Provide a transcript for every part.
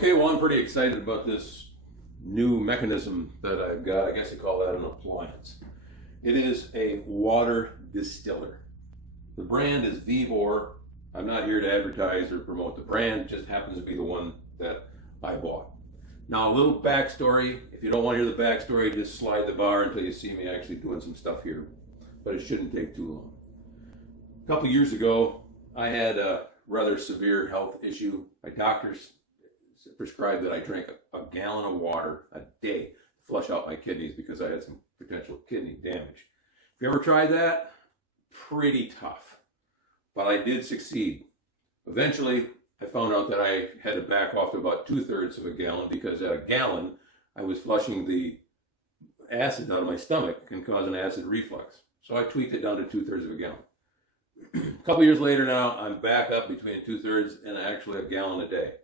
Okay, well, I'm pretty excited about this new mechanism that I've got. I guess you call that an appliance. It is a water distiller. The brand is Vivor. I'm not here to advertise or promote the brand, it just happens to be the one that I bought. Now, a little backstory. If you don't want to hear the backstory, just slide the bar until you see me actually doing some stuff here. But it shouldn't take too long. A couple years ago, I had a rather severe health issue. My doctors prescribed that I drink a gallon of water a day to flush out my kidneys because I had some potential kidney damage. If you ever tried that, pretty tough. But I did succeed. Eventually, I found out that I had to back off to about 2/3 of a gallon because at a gallon, I was flushing the acid out of my stomach and causing acid reflux. So I tweaked it down to 2/3 of a gallon. A couple years later now, I'm back up between 2/3 and actually a gallon a day.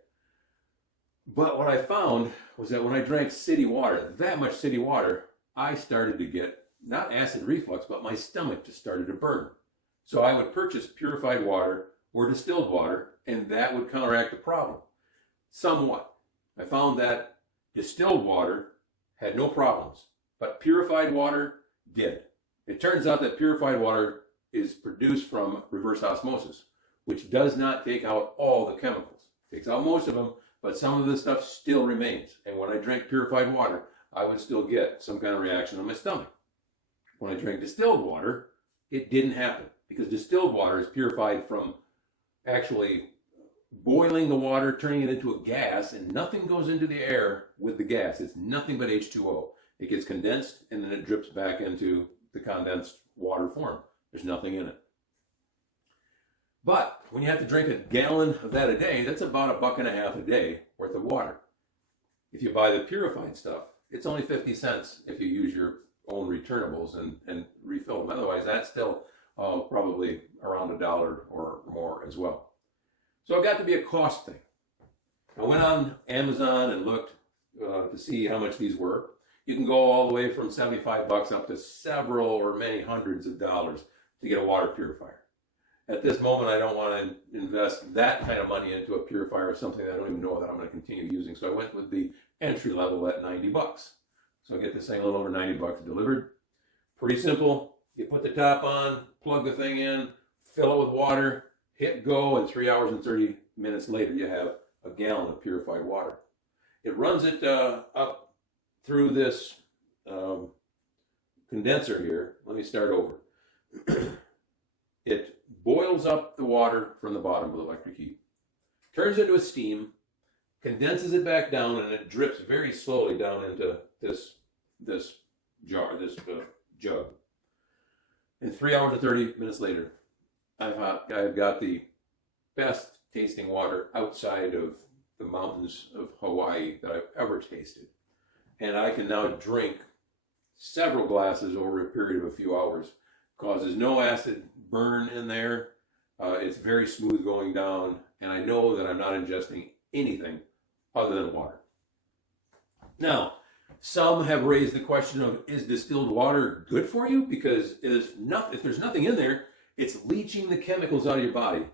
But what I found was that when I drank city water, that much city water, I started to get not acid reflux, but my stomach just started to burn. So I would purchase purified water or distilled water, and that would counteract the problem somewhat. I found that distilled water had no problems, but purified water did. It turns out that purified water is produced from reverse osmosis, which does not take out all the chemicals. It takes out most of them, but some of the stuff still remains. And when I drank purified water, I would still get some kind of reaction on my stomach. When I drank distilled water, it didn't happen because distilled water is purified from actually boiling the water, turning it into a gas, and nothing goes into the air with the gas. It's nothing but H2O. It gets condensed and then it drips back into the condensed water form. There's nothing in it. But when you have to drink a gallon of that a day, that's about $1.50 a day worth of water. If you buy the purified stuff, it's only 50 cents if you use your own returnables and refill them. Otherwise, that's still probably around $1 or more as well. So it got to be a cost thing. I went on Amazon and looked to see how much these were. You can go all the way from $75 up to several or many hundreds of dollars to get a water purifier. At this moment, I don't want to invest that kind of money into a purifier or something that I don't even know that I'm going to continue using. So I went with the entry level at $90. So I get this thing a little over $90 delivered. Pretty simple. You put the top on, plug the thing in, fill it with water, hit go, and 3 hours and 30 minutes later, you have a gallon of purified water. It runs it up through this condenser here. Let me start over. It boils up the water from the bottom with electric heat, turns it into a steam, condenses it back down, and it drips very slowly down into this jug. And 3 hours and 30 minutes later, I've got the best tasting water outside of the mountains of Hawaii that I've ever tasted. And I can now drink several glasses over a period of a few hours. Causes no acid burn in there. It's very smooth going down. And I know that I'm not ingesting anything other than water. Now, some have raised the question of, is distilled water good for you? Because if there's nothing in there, it's leaching the chemicals out of your body.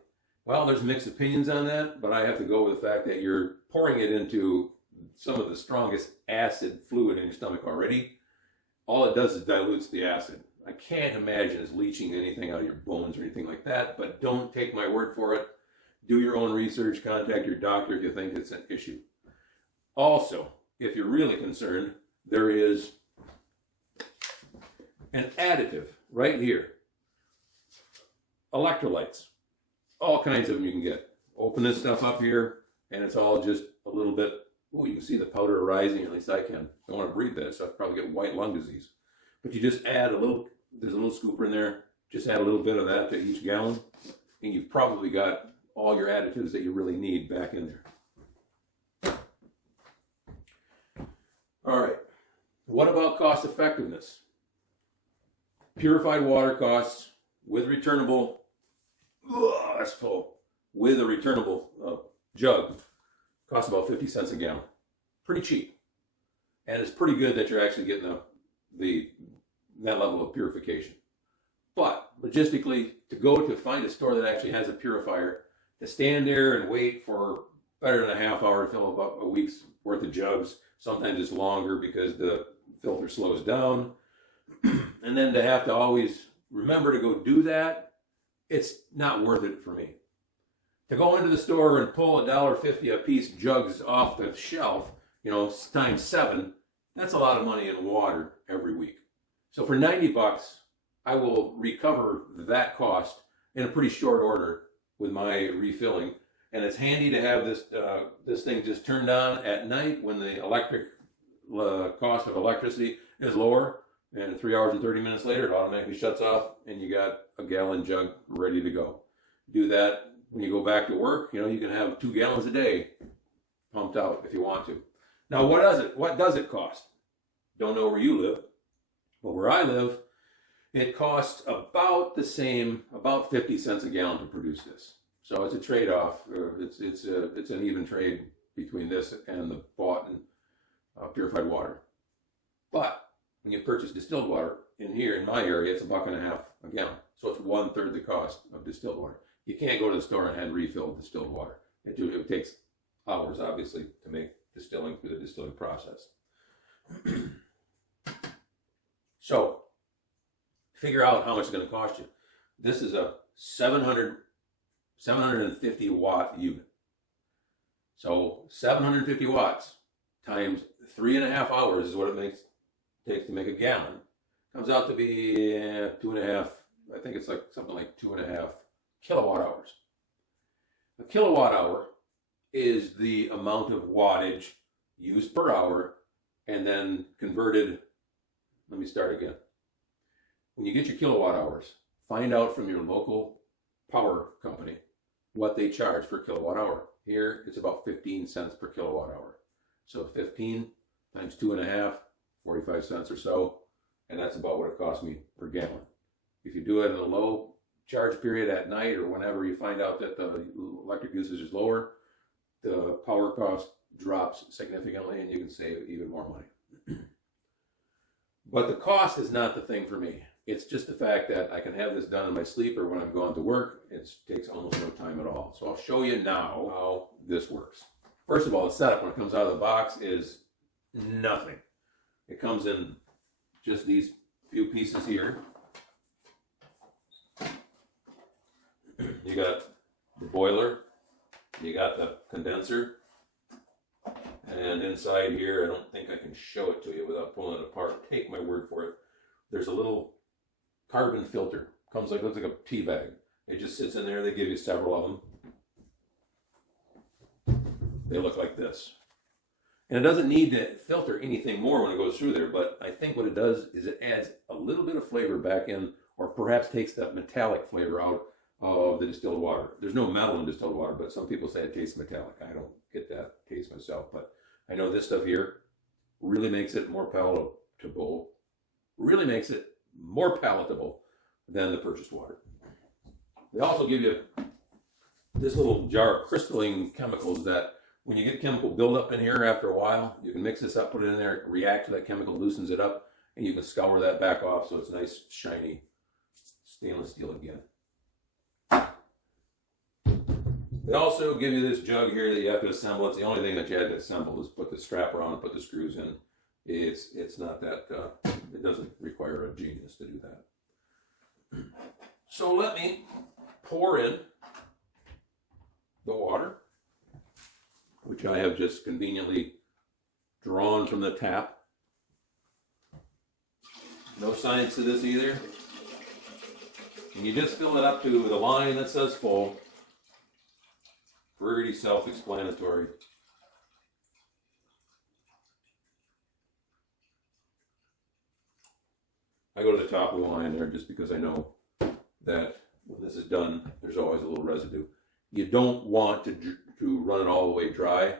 Well, there's mixed opinions on that, but I have to go with the fact that you're pouring it into some of the strongest acid fluid in your stomach already. All it does is dilutes the acid. I can't imagine it's leaching anything out of your bones or anything like that, but don't take my word for it. Do your own research, contact your doctor if you think it's an issue. Also, if you're really concerned, there is an additive right here. Electrolytes. All kinds of them you can get. Open this stuff up here, and it's all just a little bit, oh, you can see the powder rising, at least I can. I don't want to breathe that, so I'd probably get white lung disease. But you just add a little, there's a little scooper in there, just add a little bit of that to each gallon, and you've probably got all your additives that you really need back in there. All right, what about cost effectiveness? Purified water costs with returnable, that's full, with a returnable jug, costs about 50 cents a gallon. Pretty cheap. And it's pretty good that you're actually getting that level of purification. But logistically, to go to find a store that actually has a purifier, to stand there and wait for better than a half hour to fill about a week's worth of jugs. Sometimes it's longer because the filter slows down. And then to have to always remember to go do that, it's not worth it for me. To go into the store and pull $1.50 a piece jugs off the shelf, times 7, that's a lot of money in water every week. So for $90, I will recover that cost in a pretty short order with my refilling. And it's handy to have this thing just turned on at night when the cost of electricity is lower. And 3 hours and 30 minutes later, it automatically shuts off, and you got a gallon jug ready to go. Do that when you go back to work. You can have 2 gallons a day pumped out if you want to. Now, what does it cost? Don't know where you live, but where I live, it costs about the same, about 50 cents a gallon to produce this. So it's a trade-off. It's an even trade between this and the bought and purified water. But when you purchase distilled water in my area, it's $1.50 a gallon. So it's 1/3 the cost of distilled water. You can't go to the store and hand refill distilled water. It takes hours, obviously, to make distilling through the distilling process. So figure out how much it's going to cost you. This is a 750 watt unit. So 750 watts times 3.5 hours is what it takes to make a gallon. Comes out to be 2.5, I think it's like something like 2.5 kilowatt hours. A kilowatt hour is the amount of wattage used per hour and then converted. Let me start again. When you get your kilowatt hours, find out from your local power company what they charge for kilowatt hour. Here, it's about 15 cents per kilowatt hour. So 15 times 2.5, 45 cents or so, and that's about what it costs me per gallon. If you do it in a low charge period at night or whenever you find out that the electric usage is lower, the power cost drops significantly and you can save even more money. But the cost is not the thing for me. It's just the fact that I can have this done in my sleep or when I'm going to work. It takes almost no time at all. So I'll show you now how this works. First of all, the setup when it comes out of the box is nothing. It comes in just these few pieces here. You got the boiler, you got the condenser, and inside here, I don't think I can show it to you without pulling it apart. Take my word for it. There's a little carbon filter. Looks like a tea bag. It just sits in there. They give you several of them. They look like this. And it doesn't need to filter anything more when it goes through there, but I think what it does is it adds a little bit of flavor back in, or perhaps takes that metallic flavor out of the distilled water. There's no metal in distilled water, but some people say it tastes metallic. I don't get that taste myself, but I know this stuff here really makes it more palatable, than the purchased water. They also give you this little jar of crystalline chemicals that when you get chemical buildup in here after a while, you can mix this up, put it in there, it reacts to that chemical, loosens it up, and you can scour that back off so it's nice, shiny stainless steel again. They also give you this jug here that you have to assemble. It's the only thing that you had to assemble is put the strap around and put the screws in. It's not that, it doesn't require a genius to do that. So let me pour in the water, which I have just conveniently drawn from the tap. No science to this either. And you just fill it up to the line that says full. Pretty self-explanatory. I go to the top of the line there just because I know that when this is done, there's always a little residue. You don't want to run it all the way dry.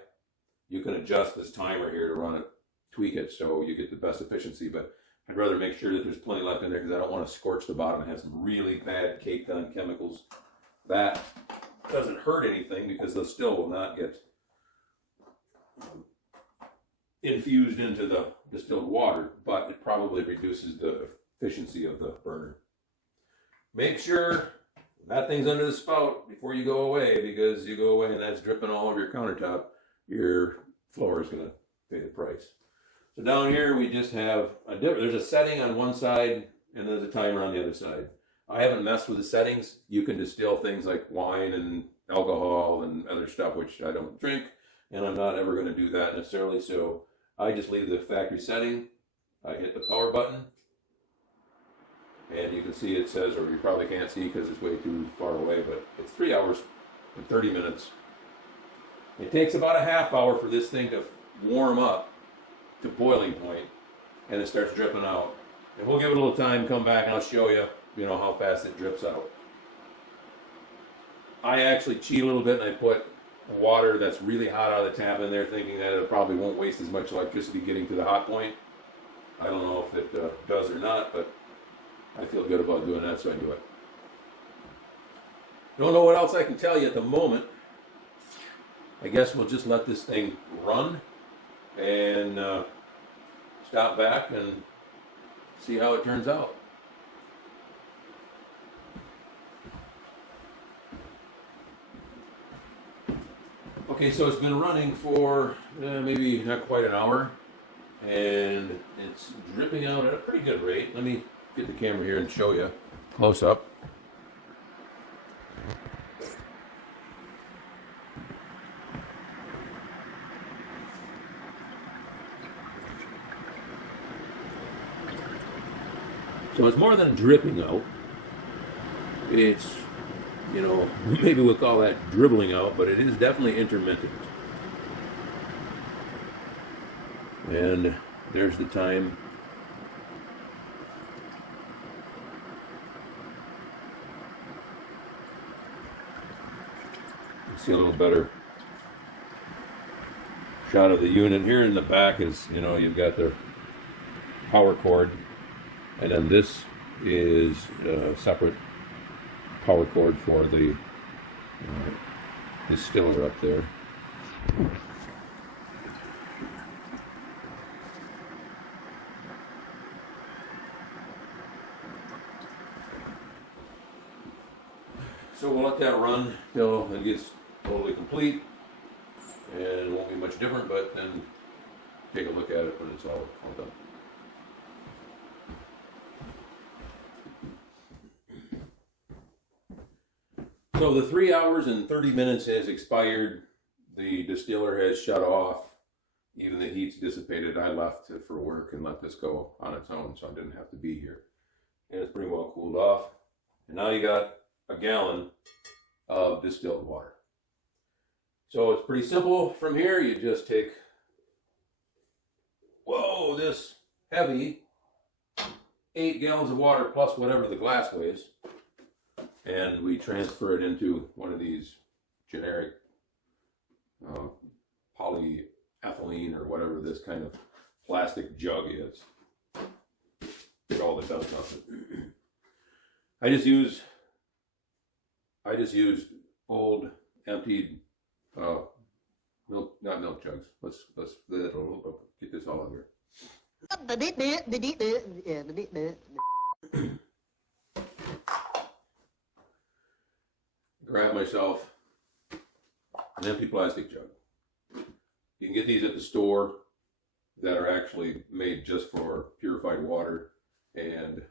You can adjust this timer here to run it, tweak it so you get the best efficiency, but I'd rather make sure that there's plenty left in there because I don't want to scorch the bottom and have some really bad caked on chemicals. That doesn't hurt anything because the still will not get infused into the distilled water, but it probably reduces the efficiency of the burner. Make sure That thing's under the spout before you go away, because you go away and that's dripping all over your countertop. Your floor is going to pay the price. So down here we just have there's a setting on one side and there's a timer on the other side. I haven't messed with the settings. You can distill things like wine and alcohol and other stuff, which I don't drink, and I'm not ever going to do that necessarily. So I just leave the factory setting. I hit the power button, and you can see it says, or you probably can't see because it's way too far away, but it's 3 hours and 30 minutes. It takes about a half hour for this thing to warm up to boiling point, and it starts dripping out. And we'll give it a little time, come back, and I'll show you, how fast it drips out. I actually cheat a little bit, and I put water that's really hot out of the tap in there, thinking that it probably won't waste as much electricity getting to the hot point. I don't know if it does or not, but I feel good about doing that, so I do it. Don't know what else I can tell you at the moment. I guess we'll just let this thing run and stop back and see how it turns out. Okay, so it's been running for maybe not quite an hour, and it's dripping out at a pretty good rate. Let me get the camera here and show you close up. So it's more than dripping out. It's, maybe we'll call that dribbling out, but it is definitely intermittent. And there's the time. You see a little better shot of the unit. Here in the back is, you've got the power cord. And then this is a separate power cord for the distiller up there. So we'll let that run till it gets totally complete, and it won't be much different, but then take a look at it when it's all done. So the 3 hours and 30 minutes has expired. The distiller has shut off. Even the heat's dissipated. I left it for work and let this go on its own, so I didn't have to be here. And it's pretty well cooled off. And now you got a gallon of distilled water. So it's pretty simple. From here, you just take, this heavy 8 gallons of water plus whatever the glass weighs. And we transfer it into one of these generic polyethylene or whatever this kind of plastic jug is. Get all the dust off it. I just used old emptied not milk jugs. Let's get this all over. Grab myself an empty plastic jug. You can get these at the store that are actually made just for purified water, and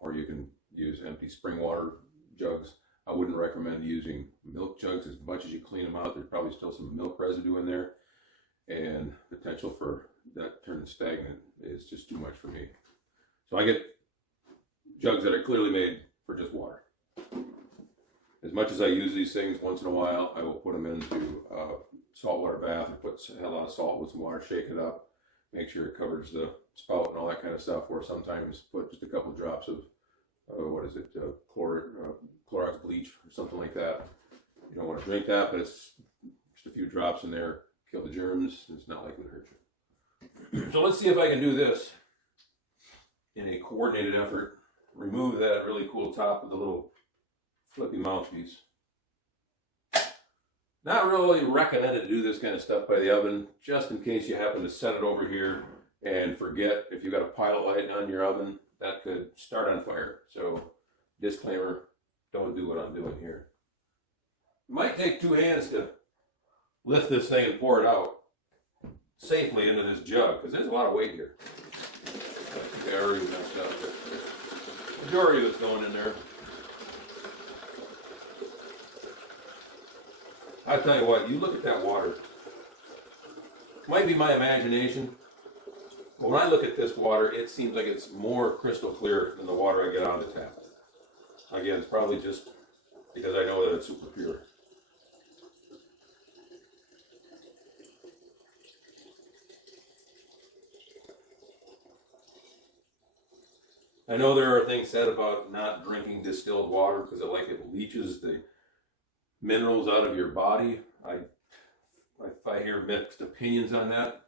or you can use empty spring water jugs. I wouldn't recommend using milk jugs. As much as you clean them out, there's probably still some milk residue in there, and potential for that turning stagnant is just too much for me. So I get jugs that are clearly made for just water. As much as I use these things, once in a while, I will put them into a saltwater bath and put a lot of salt with some water, shake it up, make sure it covers the spout and all that kind of stuff, or sometimes put just a couple drops of, Clorox bleach or something like that. You don't want to drink that, but it's just a few drops in there, kill the germs, it's not likely to hurt you. So let's see if I can do this in a coordinated effort. Remove that really cool top with the little flippy mouthpiece. Not really recommended to do this kind of stuff by the oven, just in case you happen to set it over here and forget. If you've got a pilot light on your oven, that could start on fire. So disclaimer, don't do what I'm doing here. It might take two hands to lift this thing and pour it out safely into this jug, because there's a lot of weight here. That's very messed up. The majority of it's going in there. I tell you what, you look at that water. It might be my imagination, but when I look at this water, it seems like it's more crystal clear than the water I get out of the tap. Again, it's probably just because I know that it's super pure. I know there are things said about not drinking distilled water because it leaches the minerals out of your body. I hear mixed opinions on that.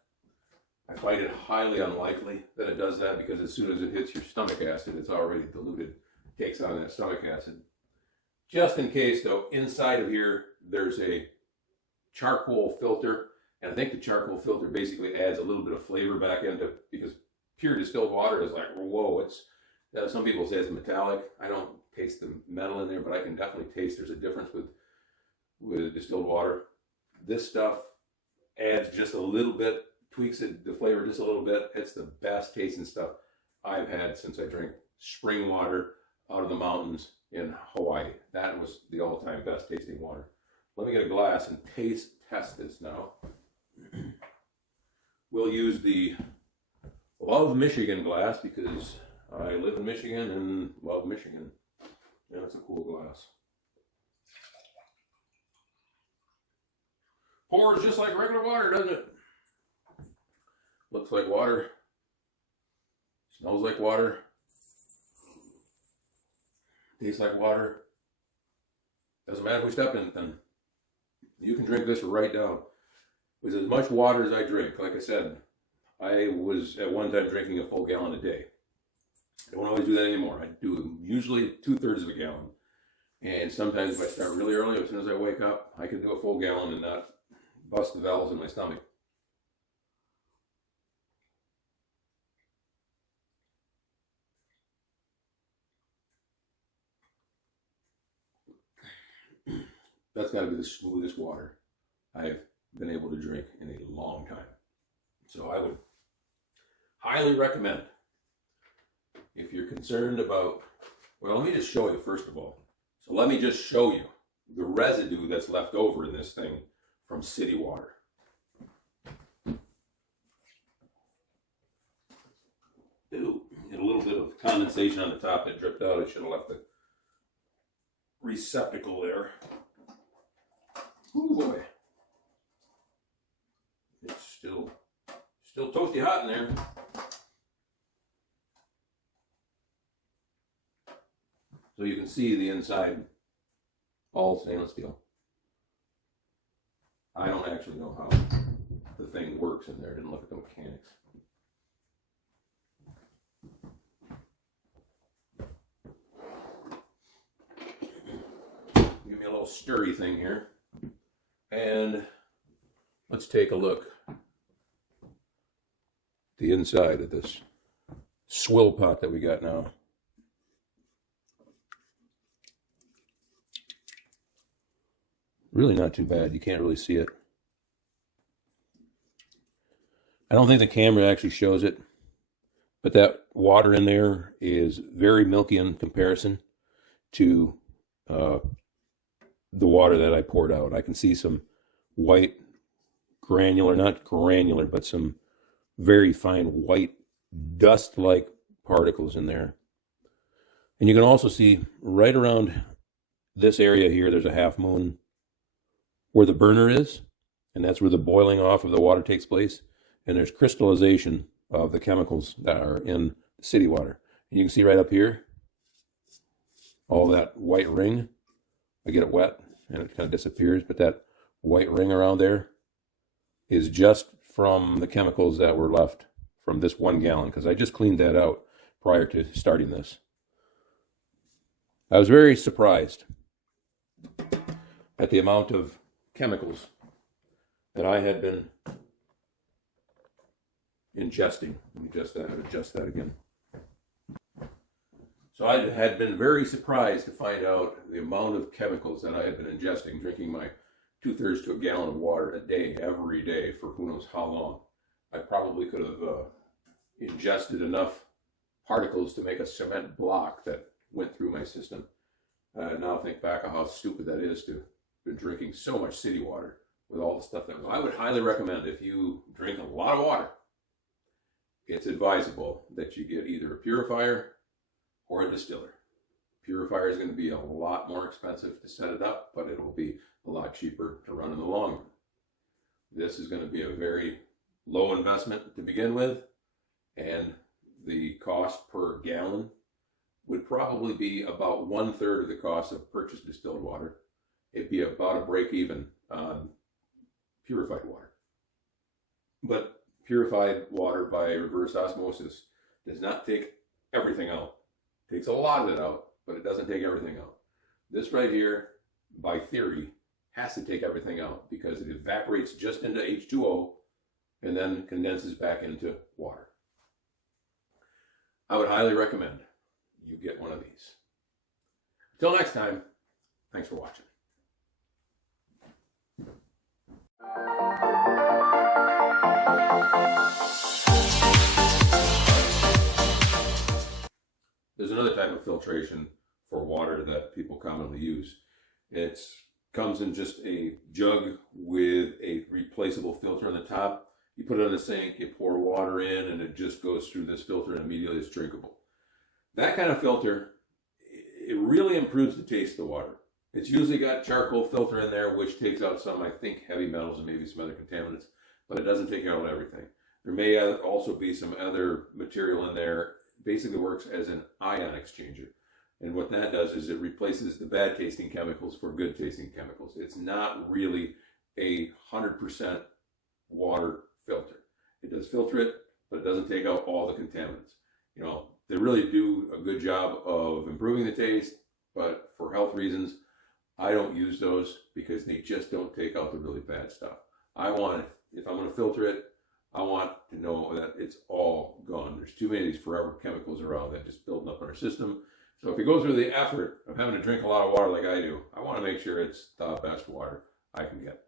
I find it highly unlikely that it does that, because as soon as it hits your stomach acid, it's already diluted, takes on that stomach acid. Just in case though, inside of here, there's a charcoal filter, and I think the charcoal filter basically adds a little bit of flavor back into, because pure distilled water is like, whoa, some people say it's metallic. I don't taste the metal in there, but I can definitely taste there's a difference with distilled water. This stuff adds just a little bit, tweaks the flavor just a little bit. It's the best tasting stuff I've had since I drank spring water out of the mountains in Hawaii. That was the all-time best tasting water. Let me get a glass and test this now. We'll use the Love Michigan glass because I live in Michigan and love Michigan. Yeah, it's a cool glass. Pours just like regular water, doesn't it? Looks like water. Smells like water. Tastes like water. Doesn't matter if we step in it then. You can drink this right down. With as much water as I drink, like I said, I was at one time drinking a full gallon a day. I don't always do that anymore. I do usually 2/3 of a gallon. And sometimes if I start really early, as soon as I wake up, I can do a full gallon and not bust the valves in my stomach. That's got to be the smoothest water I've been able to drink in a long time. So I would highly recommend, if you're concerned about, well, let me just show you first of all. So let me just show you the residue that's left over in this thing from city water. Ew, get a little bit of condensation on the top that dripped out. I should have left the receptacle there. Oh boy. It's still toasty hot in there. So you can see the inside, all stainless steel. I don't actually know how the thing works in there. I didn't look at the mechanics. Give me a little stirry thing here. And let's take a look at the inside of this swill pot that we got now. Really not too bad. You can't really see it. I don't think the camera actually shows it, but that water in there is very milky in comparison to the water that I poured out. I can see some white granular, not granular, but some very fine white dust-like particles in there. And you can also see right around this area here, there's a half moon where the burner is, and that's where the boiling off of the water takes place. And there's crystallization of the chemicals that are in the city water. And you can see right up here, all that white ring. I get it wet and it kind of disappears, but that white ring around there is just from the chemicals that were left from this 1 gallon, because I just cleaned that out prior to starting this. I was very surprised at the amount of chemicals that I had been ingesting. Let me adjust that again. So I had been very surprised to find out the amount of chemicals that I had been ingesting, drinking my 2/3 to a gallon of water a day, every day, for who knows how long. I probably could have ingested enough particles to make a cement block that went through my system. Now think back on how stupid that is to have been drinking so much city water with all the stuff that was. I would highly recommend, if you drink a lot of water, it's advisable that you get either a purifier or a distiller. Purifier is going to be a lot more expensive to set it up, but it will be a lot cheaper to run in the long run. This is going to be a very low investment to begin with, and the cost per gallon would probably be about 1/3 of the cost of purchased distilled water. It'd be about a break even on purified water. But purified water by reverse osmosis does not take everything out. It takes a lot of it out, but it doesn't take everything out. This right here, by theory, has to take everything out because it evaporates just into H2O and then condenses back into water. I would highly recommend you get one of these. Until next time, thanks for watching. There's another type of filtration for water that people commonly use. It comes in just a jug with a replaceable filter on the top. You put it in the sink, you pour water in, and it just goes through this filter and immediately it's drinkable. That kind of filter, it really improves the taste of the water. It's usually got charcoal filter in there, which takes out some, I think, heavy metals and maybe some other contaminants, but it doesn't take out everything. There may also be some other material in there. Basically works as an ion exchanger. And what that does is it replaces the bad tasting chemicals for good tasting chemicals. It's not really a 100% water filter. It does filter it, but it doesn't take out all the contaminants. You know, they really do a good job of improving the taste, but for health reasons, I don't use those because they just don't take out the really bad stuff. If I'm going to filter it, I want to know that it's all gone. There's too many of these forever chemicals around that just building up in our system. So if you go through the effort of having to drink a lot of water like I do, I want to make sure it's the best water I can get.